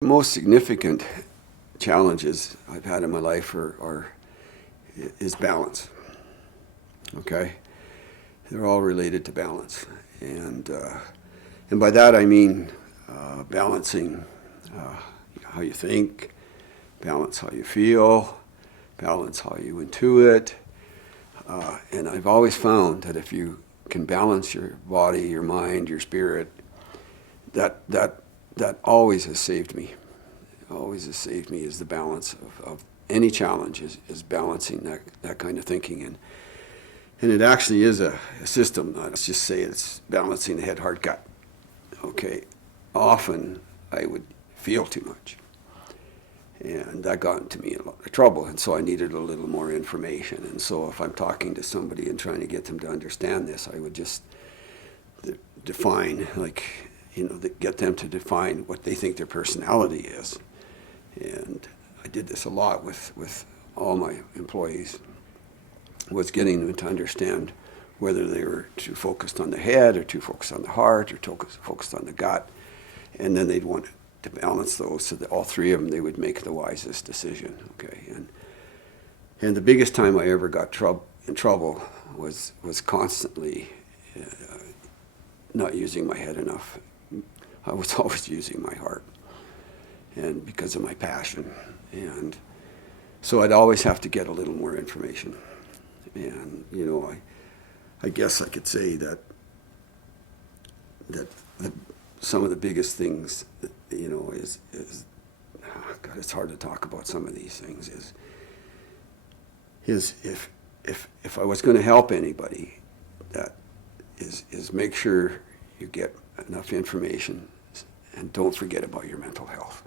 The most significant challenges I've had in my life is balance. Okay, they're all related to balance, and by that I mean balancing how you think, balance how you feel, balance how you intuit, and I've always found that if you can balance your body, your mind, your spirit, that always has saved me. Always has saved me is the balance of any challenge is balancing that kind of thinking. And it actually is a system. Let's just say it's balancing the head, heart, gut. Okay. Often I would feel too much. And that got into me a lot of trouble. And so I needed a little more information. And so if I'm talking to somebody and trying to get them to understand this, I would just define, get them to define what they think their personality is. And I did this a lot with all my employees, was getting them to understand whether they were too focused on the head or too focused on the heart or too focused on the gut. And then they'd want to balance those so that all three of them, they would make the wisest decision. Okay. And the biggest time I ever got in trouble was constantly not using my head enough. I was always using my heart, and because of my passion. And so I'd always have to get a little more information. And, I guess I could say that some of the biggest things, is God, it's hard to talk about some of these things, is if I was going to help anybody, that is make sure you get enough information and don't forget about your mental health.